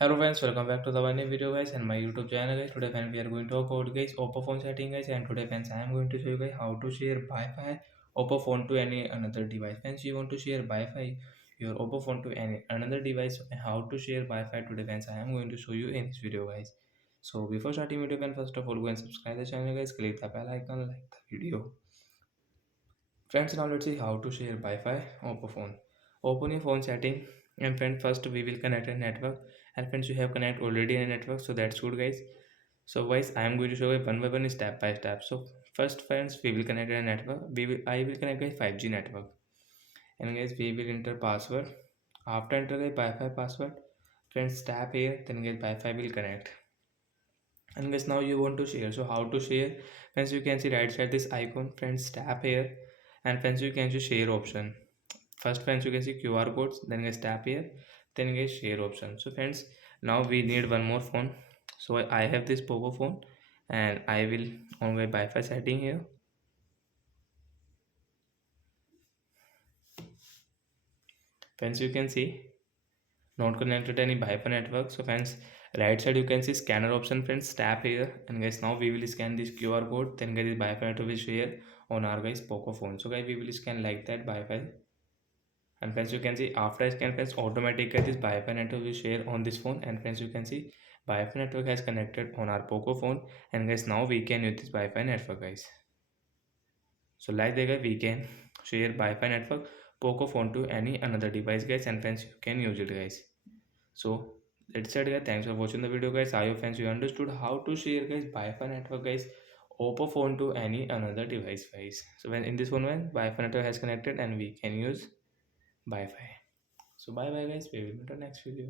Hello friends, welcome back to the one new video guys and my YouTube channel guys. Today friends we are going to talk about guys Oppo phone setting guys, and today friends I am going to show you guys how to share Wi-Fi Oppo phone to any another device. Friends, you want to share Wi-Fi your Oppo phone to any another device, and how to share Wi-Fi today friends I am going to show you in this video guys. So before starting video friends, first of all go and subscribe the channel guys, click the bell icon, like the video. Friends, now let's see how to share Wi-Fi Oppo phone. Open your phone setting, and friends first we will connect a network, and friends you have connect already a network, so that's good guys. So guys I am going to show you one by one, step by step. So first friends we will connect a network. I will connect a 5G network, and guys we will enter password. After enter the Wi-Fi password, friends tap here, then guys Wi-Fi will connect. And guys now you want to share, so how to share? Friends, you can see right side this icon, friends tap here, and friends you can see share option. First friends you can see QR codes, then guys tap here, then guys share option. So friends, now we need one more phone. So I have this Poco phone, and I will on my Wi-Fi setting here. Friends, you can see not connected to any Wi-Fi network. So friends, right side you can see scanner option. Friends tap here, and guys now we will scan this QR code, then guys Wi-Fi network will share on our guys Poco phone. So guys we will scan like that Wi-Fi. And friends, you can see after I scan friends, automatically this Wi-Fi network will share on this phone. And friends, you can see Wi-Fi network has connected on our Poco phone. And guys now we can use this Wi-Fi network guys. So like that guys we can share Wi-Fi network Poco phone to any another device guys, and friends you can use it guys. So that's it guys, thanks for watching the video guys. I hope friends you understood how to share guys Wi-Fi network guys Oppo phone to any another device guys. So when in this one, when Wi-Fi network has connected and we can use Wi-Fi. So bye bye guys, we will meet on next video.